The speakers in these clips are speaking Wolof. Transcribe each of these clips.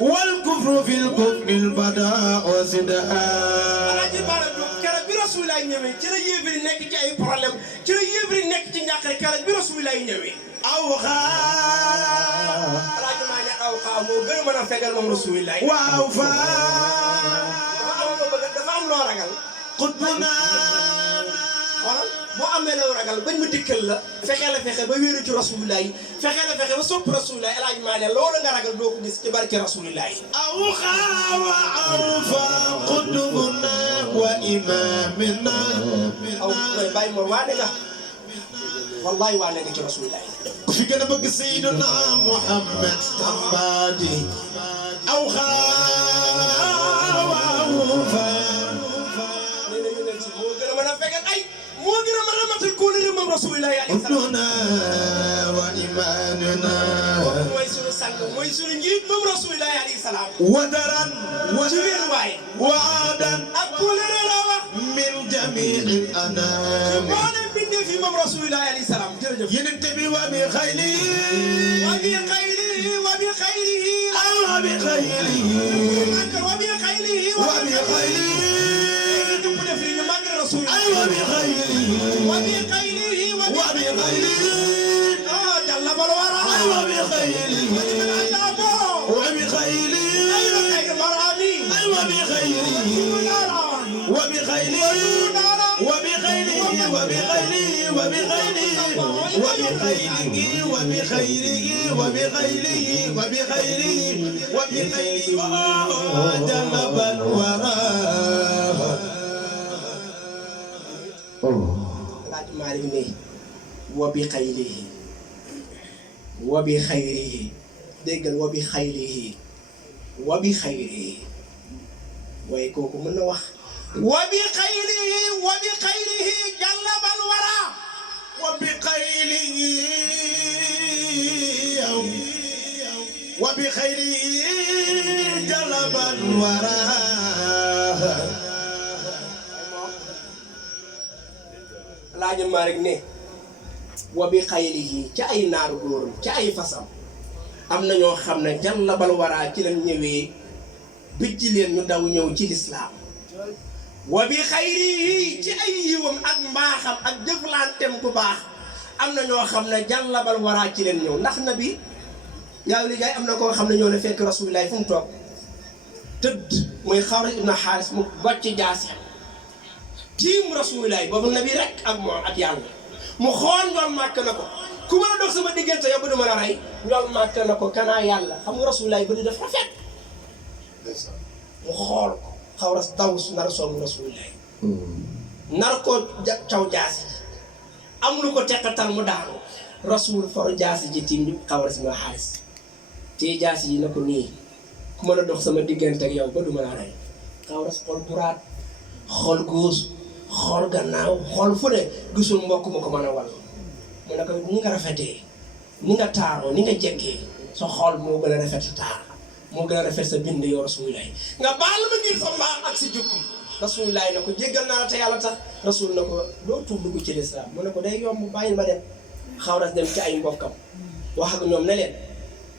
والكفر في الكفر البداء وسداء أو قطبنا boo amee loo ragal bañ ma dikkal la fexe ba wéeru ci rasulullah fexe ba sopp rasulullah El Hadj Malick loolu nga ragal doo ko gis ci barke rasulullah aw xaawa awfa qutbuna wa imamina aw bàyyi moom waane nga wallahi waane nga ci rasulullah ku fi gën a bëgg Seydina Muhammad tambadi aw xaawa awfa moo gën a mën a matal kóolóore moom rasulullah alayhi salaam wa imanuna mooy sunu sang mooy sunu njiit moom rasulullah alayhi salaam wadaran ci biir waay waadan ak kóolóore la wax min jamiil anam moo ne bindee fi moom rasulullah alayhi salaam jërëjëf yenente bi wa bi xayli wa bi xaylihi wa bi xaylihi wa bi xaylihi wa bi xaylihi wa bi xaylihi وبخيره وبخيره وبخيره جل بالورى وبخيره وبخيره وبخيره déggal وبخيره وبخيره waaye kooku mën na wax وبخيره جلب الورى وبخيره جلب الورى Alaaji Malick ne wa bi xaylihi ci ay naaru góoram ci ay fasam am na ñoo xam ne jallabal waraa ci lañ ñëwee bijji leen ñu daw ñëw ci lislaam wa bi xayrihi ci ay yiwam ak mbaaxam ak jëflantem bu baax am na ñoo xam ne jallabal waraa ci leen ñëw ndax nabi yaaw li jaay am na koo xam ne ñoo ne fekk rasulillahi fu mu toog tëdd muy Xawras ibn Xaaris mu bocc jaaseen tiim rasulillahi boobu nabi rek ak moom ak yàlla mu xool ñool màkk na ko ku mën a dox sama diggante yow ba du mën a rey ñool màkk na ko kanaa yàlla xam nga rasulillahi ba di def rafet mu xool ko Xawras daw nar a songu rasulillahi nar ko caw jaasi am lu ko teqatal mu daanu rasul for jaasi ji tiim Xawras ibn Xaaris te jaasi yi na ko nii ku mën a dox sama diggante ak yow ba du mën a rey Xawras xool buraat xool góos xool gannaaw xool fu ne gisul mbokk ma ko mën a wal mu ne ko ni nga rafetee ni nga taaroo ni nga jekkee sa xool moo gën a rafet taar moo gën a rafet sa bind yow rasulillahi nga baal ma ngir sa mbaax ak si jukku rasulillahi na ko jéggal naa la te yàlla tax rasul na ko doo tuub dugg ci lislaam mu ne ko day yomb bàyyil ma dem Xawras dem ci ay mbokkam wax ak ñoom ne leen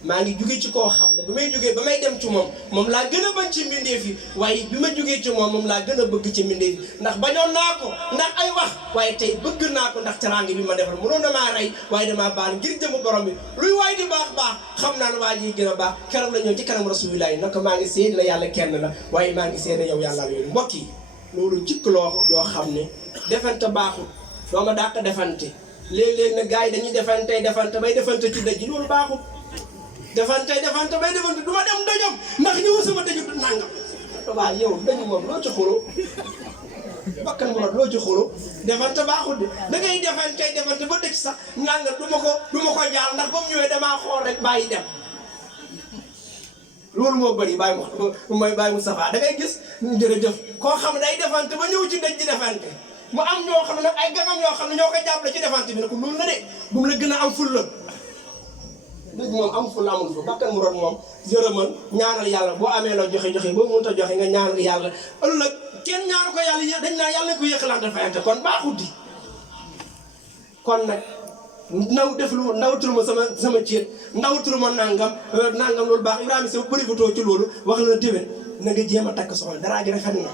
maa ngi jóge ci koo xam ne bi may jógee ba may dem ci moom laa gën a bañ ci mbindeef yi waaye bi ma jógee ci moom laa gën a bëgg ci mbindeef yi ndax bañoon naa ko ndax ay wax waaye tey bëgg naa ko ndax teraange bi ma defal mënoon damaa rey waaye damaa baal ngir jëmu borom bi luy waay di baax xam naa ne waa ji gën a baax keroog la ñëw ci kanam rasulillahi naka maa ngi seede la yàlla kenn la waaye maa ngi seede yow yàlla yooyu mbokk yi loolu jikk loo yoo xam ne defante baaxul doo ma dàq defante léeg-léeg na gars yi dañuy defante bay defante ci dëj ji loolu baaxul defante bay defante du ma dem dëjëm ndax ñëw sama dëju nangam waaw yow dëju moom loo ci xuloo bakkan mu loo ci xuloo defante baaxul de da ngay defante ba dëj sax nangam du ma ko jaar ndax ba mu ñëwee damaa xool rek bàyyi dem loolu moo bëri bàyyi Moustapha da ngay gis jërëjëf koo xam ne day defante ba ñëw ci dëj di defante mu am ñoo xam ne nag ay gagam yoo xam ne ñoo koy jàppale ci defante bi ne ko loolu la de bu mu la gën a am ful la dëgg moom am ful amul fa bakkan mu roon moom yërëmal ñaanal yàlla boo amee loo joxe boo mënut a joxe nga ñaanal yàlla ëllëg kenn ñaanu ko yàlla dañ naan yàlla nañ ko yëkkalante fayante kon baaxut di kon nag ndawtul ma sama ceet ndawtul ma nangam loolu baax Ibrahima sa bëri fa ci loolu wax la déwén na nga jéem a takk soxna daraa gi rafet na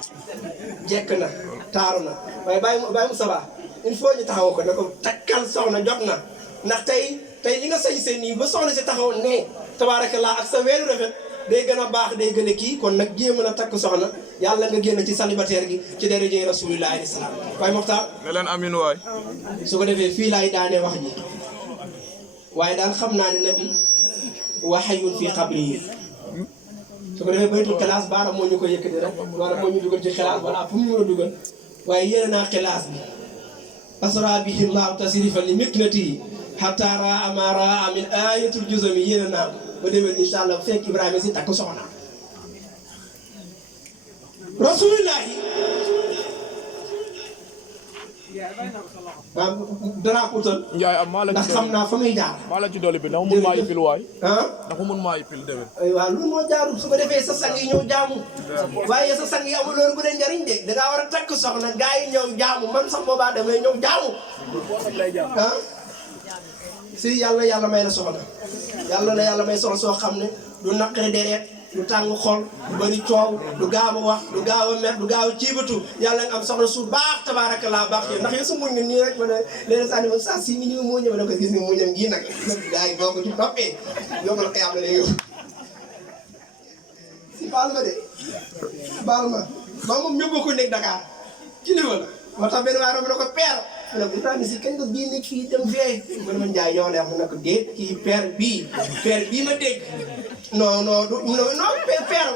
jekk na taaru na waaye bàyyi mu sabaa il faut ñu taxaw ko ne ko takkal soxna jot na ndax tey li nga sañ seen nii ba soxna si taxaw ne tabaarakallaa ak sa weeru rafet day gën a baax day gën a kii kon nag jéem a takk soxna yàlla nga génn ci célibataire gi ci daraja rasulillahi alayhi salaam waaye Moxtaar ne leen amin waay su ko defee fii laay daanee wax ji waaye daal xam naa ne nabi waxayun fii xabri yi su ko defee baytul xilaas baara moo ñu ko yëkkati rek wala moo ñu dugal ci xilaas wala fu mu ñu war a dugal waaye yéene naa xilaas bi asra bihi llahu tasrifan li miknati hatta raa ma raa min ayatul juzami yéene naa ko ba déwén incha allah bu fekk Ibrahima si takk soxna rasulillahi waaw danaa ko utal Ndiaye am maa la ndax xam naa fa muy jaar maa la ci dolli bi ndax mun maa yëppil waay ah ndax mun maa yëppil déwén waaw loolu moo jaarul su ko defee sa sang yi ñëw jaamu waaye sa sang yi amul loolu bu dee njariñ de dangaa war a takk soxna gaa yi ñëw jaamu man sax boobaa damay ñëw jaamu ah si yàlla may la soxna yàlla may soxna soo xam ne du naqari deret du tàng xol du bëri coow du gaaw a wax du gaaw a mer du gaaw a ciibatu yàlla nga am soxna su baax tabaarakallaa baax yi ndax yow su muñ nga nii rek ma ne léegi saa ni ma saa si mi ni moo ñëw da ko gis ni mu ñëm gii nag gaa yi boo ko ci toppee yóbbu la xëyam la lay yóbbu si baal ma de baal ma moom ñëpp ko nekk Dakar ci li ma la moo tax benn waa romb na ko peer mu ne ko Ibrahima si kañ ko génne fii dem fee mu ne ma Ndiaye yow de mu ne ko déet kii peer bii ma dégg non peer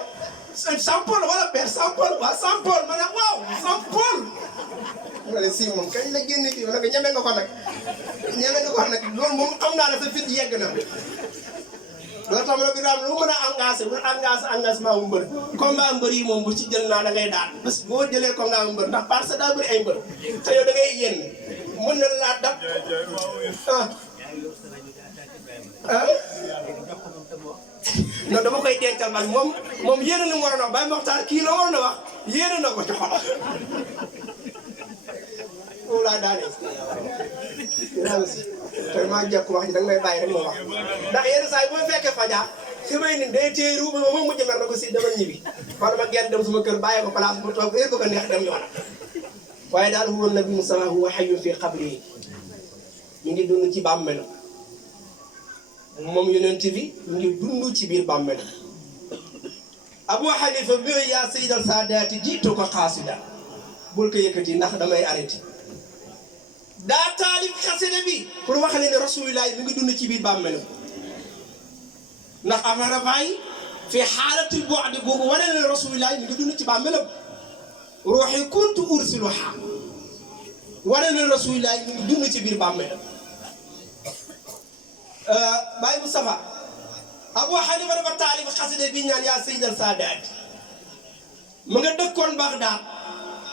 Sampol wala peer Sampol waaw Sampol ma ne waaw Sampol ma ne si moom kañ la génne fii ma ne ko ñeme nga ko nag loolu moom xam naa ne sa fit yegg na loolu tax ma ne Ibrahima lu mën a engagement bu mbër combat mbër yi moom bu ci jël naa da ngay daan parce que boo jëlee combat bu mbër ndax parce que daa bëri ay mbër te yow da ngay yéen mën na laa dab non dama koy dencal man moom yéene na mu waroon a wax Baye Mokhtar kii la waroon a wax yéene na ko ci xol moom laa daanee te maa jekk wax ji danga may bàyyi rek ma wax ndax yenn saa yi bu ma fekkee faja fi may ni day téeru ba ma mujj mer na ko si dama ñibbi wala ma genn dem suma kër bàyyi ko place bu toog heure bu ko neex dem yoonam waaye daal huwa nabi Mustafa huwa hayyun fi qabri mi ngi dund ci bàmmeelam moom yonent bi mi ngi dund ci biir bàmmeelam Abu Hanifa bi yaa sayyidal saadaati jiitu ko xaasida bul ko yëkkati ndax damay arrêté daa taalif xasida bi pour wax ne rasulullah mi ngi dund ci biir bàmmeelam ndax affaire bay fi xaalatul bu'd boobu wane ne rasulullah mi ngi dund ci bàmmeelam ruuxi kuntu ursiluha wane ne rasulullah mi ngi dund ci biir bàmmeelam Baye Moustapha Abu Hanifa dafa taalif xasida bi ñaan yaa sayyidal saadaat mu nga dëkkoon Bagdad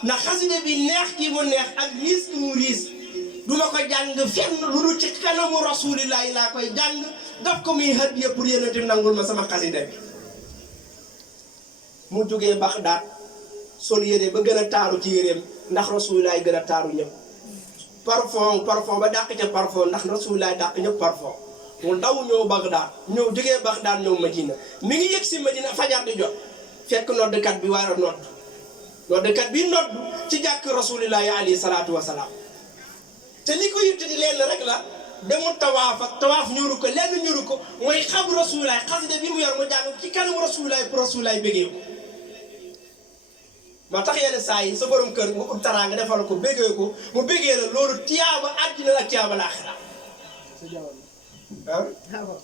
ndax xasida bi neex gi mu neex ak riis gi mu riis du ma ko jàng fenn lu dul ci kanamu rasulillah laa koy jàng daf ko muy hadiya pour yénente bi nangul ma sama xasida bi mu jógee Bagdad sol yére ba gën a taaru ci yéreem ndax rasulillah gën a taaru ñëpp parfum ba dàq ca parfum ndax rasulillah dàq ñëpp parfum mu daw ñëw Bagdad ñëw jógee Bagdad ñëw Madina mi ngi yëg si Madina fajar di jot fekk noddkat bi war a noddkat bi nodd ci jàkk rasulillahi alayhi salaatu wasalaam te li ko yittati leen rek la demul tawaaf ñuru ko lenn ñuru ko mooy xam rasulillahi xasida bi mu yor mu jàng ci kanamu rasulillahi pour rasulillahi bégee ko moo tax yenn saa yi sa borom kër nga ut taraanga defal ko bégee ko mu bégee la loolu tiyaaba àddina ak tiyaaba laaxira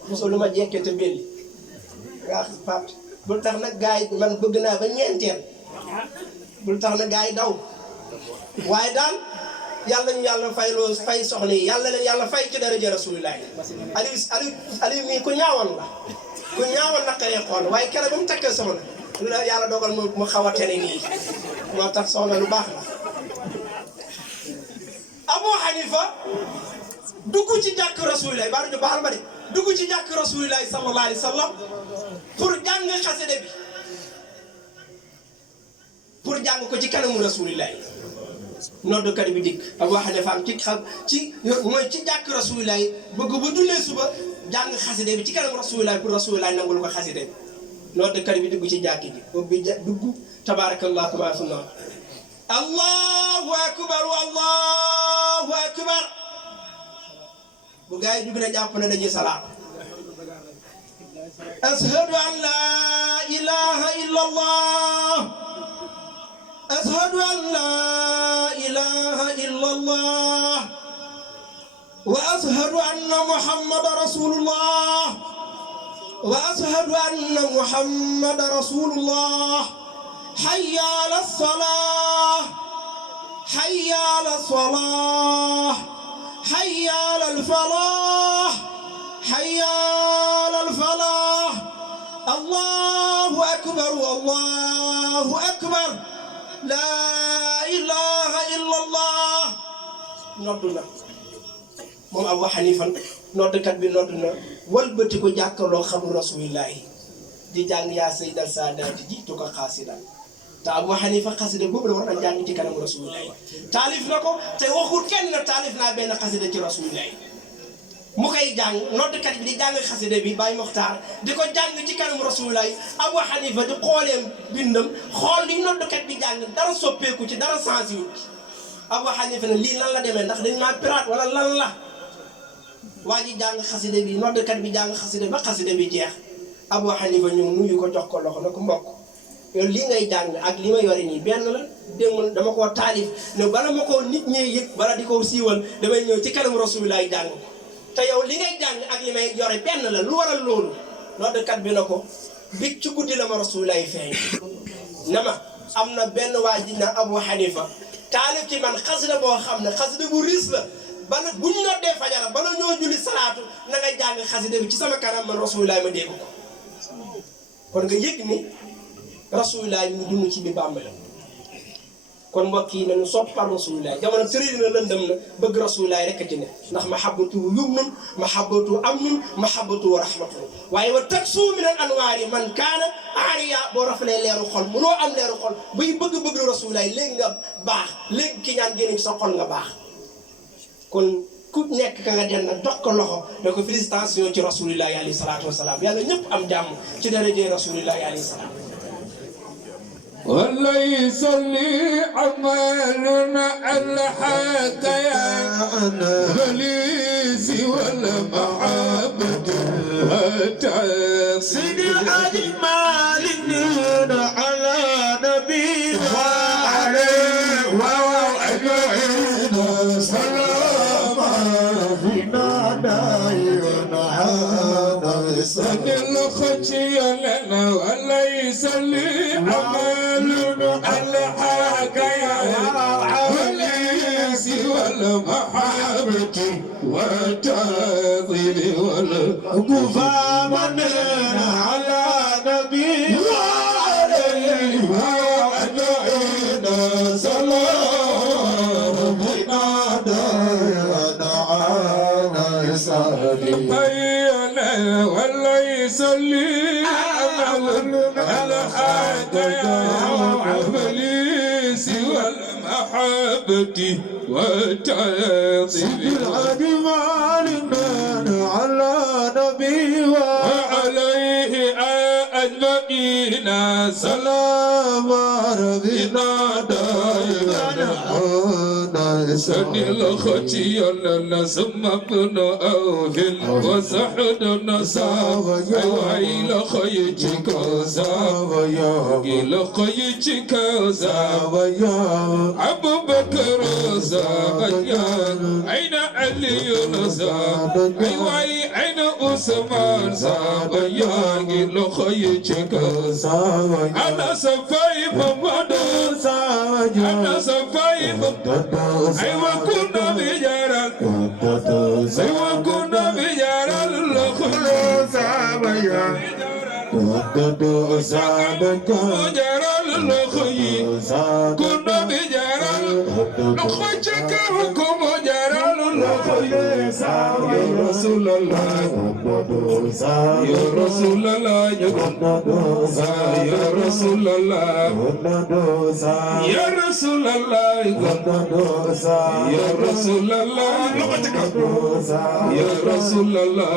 mosul lu ma jekkee te mbir nga Pape bul tax nag gars yi man bëgg naa ba ñeenteel bul tax nag gars yi daw waaye daal yàlla ñu yàlla fay soxna yi yàlla leen yàlla fay ci daraja rasulillahi Aliou mii ku ñaawoon la naqaree xool waaye keroog ba mu takkee soxna lu la yàlla dogal mu xaw a tere nii moo tax soxna lu baax la Abu Hanifa dugg ci jàkk rasulillahi baax na baaxal ma de dugg ci jàkk rasulillahi sallallahu alayhi wa sallam pour jàng xasida bi pour jàng ko ci kanamu rasulillahi noddukat bi dikk Abu Hanifa am ci mooy ci jàkk rasulillahi bëgg bu jullee suba jàng xasida bi ci kanamu rasulillahi pour rasulillahi nangul ko xasida bi noddukat bi dugg ci jàkk ji boobu bi dugg tabarakallah kama sunna allahu akbar allahu akbar bu gaay dugg na jàpp na dañuy salaat ashhadu an la ilaha illa allah ashhadu an la ilaha illa allah wa ashhadu anna muhammadan rasulullah wa ashhadu anna muhammadan rasulullah hayya ala salah hayya ala salah حي على الفلاح حي على الفلاح الله أكبر والله أكبر لا إله إلا الله نودنا moom Abu Hanifa noddkat bi nodd na wëlbati ko jàkkaarloo xamu rasulillahi di jàng yaa sayyidal saadaati jiitu ko xaasidan te Abu Hanifa xasida boobu la war a jàng ci kanamu rasulillahi taalif na ko te waxul kenn taalif naa benn xasida ci rasulillahi mu koy jàng noddkat bi di jàng xasida bi Baye Mokhtar di ko jàng ci kanamu rasulillahi Abu Hanifa di xoolee bindam xool li noddkat bi jàng dara soppeeku ci dara sens yu Abu Hanifa ne lii lan la demee ndax dañ maa pirate wala lan la waa ji jàng xasida bi noddkat bi jàng xasida ba xasida bi jeex Abu Hanifa ñëw nuyu ko jox ko loxo na ko mbokk yow li ngay jàng ak li ma yore nii benn la démb dama koo taalif ne bala ma ko nit ñi yëg bala di ko siiwal damay ñëw ci kanam rasulullah jàng ko te yow li ngay jàng ak li may yore benn la lu waral loolu noddkat bi na ko big ci guddi la ma rasulullah feeñ na ma am na benn waa ji na Abu Hanifa taalif ci man xasida boo xam ne xasida bu riis la bala buñ noddee fajara bala ñoo julli salaatu na nga jàng xasida bi ci sama kanam man rasulullah ma dégg ko kon nga yëg ni rasulullah ñu dund ci bi bàmmeelam kon mbokk yi nañu soppal rasulullah jamono tëri na lëndëm na bëgg rasulullah rek a ci ne ndax mahabbatu yumnun mahabbatu amnun mahabbatu wa rahmatun waaye wa taksu min al anwaari man kaana aariya boo rafalee leeru xol munoo am leeru xol bay bëgg rasulullah léegi nga baax léegi ki ñaan génn ci sa xol nga baax kon ku nekk ka nga den nag jox ko loxo da ko félicitation ci rasulillahi alayhi salaatu wasalaam yàlla ñëpp am jàmm ci daraje rasulillahi alayhi salaam وليس لي عمل الحق يا بليسي ولا محبة سيد الأجمال على نبي عليه وأجمعين سلام فينا دايما هذا سن الخشي لنا وليس لي عمل الحق يا بليسي ولا محبة والتعظيم كفى مننا على نبي وعليه وأجمعين سلام فينا دايما هذا بينا وليس لي عمل الحق يا بليسي والمحبة والتعظيم الأجمال على نبي وعليه أجمعين سلام ربنا دائما سن الخطي لنا سمقنا أوهل وسحد النصاب وإلى خيتك زاويا إلى خيتك زاويا أبو بكر زاويا أين علي زاويا أين عثمان زاويا إلى خيتك زاويا أنا صفاي محمد أنا صفاي أيوة كنا بجارل أيوة كنا بجارل الخلوص عبيا بجارل الخي كنا بجارل نخشك وكم جارل الخي يا رسول الله يا رسول الله يا رسول الله يا رسول الله يا رسول الله يا رسول الله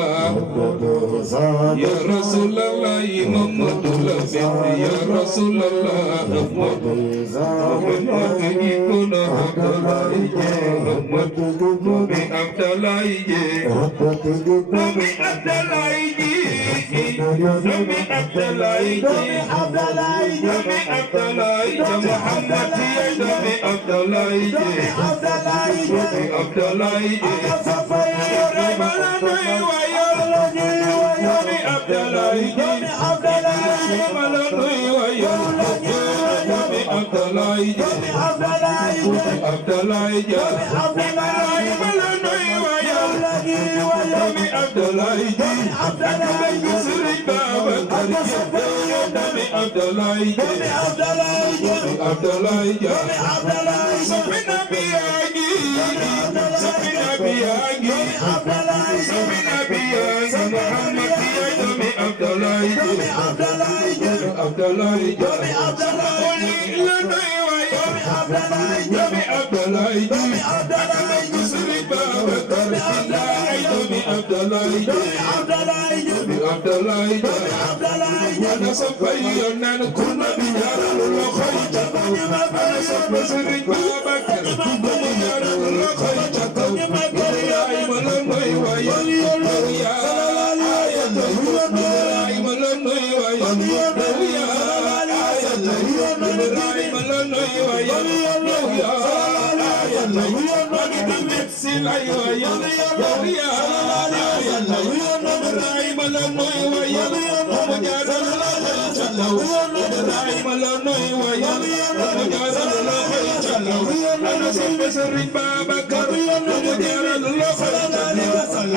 يا رسول الله محمد لبيك يا رسول الله محمد يكون عبد الله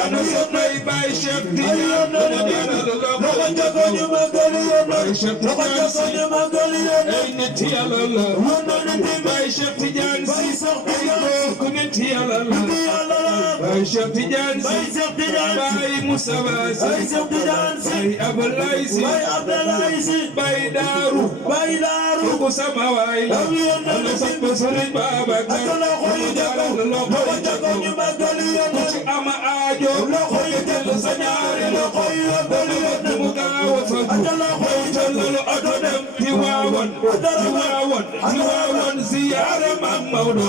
ana soppay Baay Cheikh Tidiane loxo jago ñu magal yoon Baay Cheikh loxo jago ñu magal yoon ay nit yàlla la Baay Cheikh Tidiane si ay ku nit yàlla la Baay Cheikh Tidiane si Baay Moussa Si Baay Abdoulaye Si Baay Daaru ku sama waay la ana sopp Sëriñ Babacar loxo jago ñu magal yoon ku ci ama aajo loxo yi jël sa ñaari loxo yi mu gaaw a faju jëlalu oto dem Tiwaawan ziyaara Maam Maodo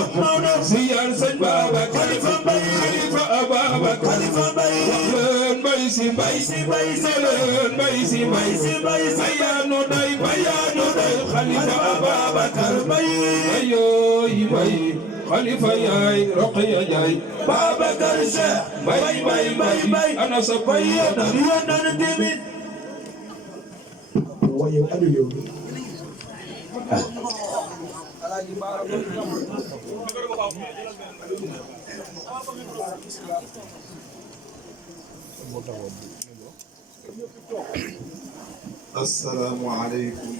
ziyaar Sëñ Babacar Xalifa Ababacar leen Mbay Si Mbay bayaanu day Xalifa Ababacar ayoy Mbay Xalifa yaay Roqiya Jaay Babacar Cheikh Mbay ana sa bay yoon timit wayo adu yow Assalamu alaikum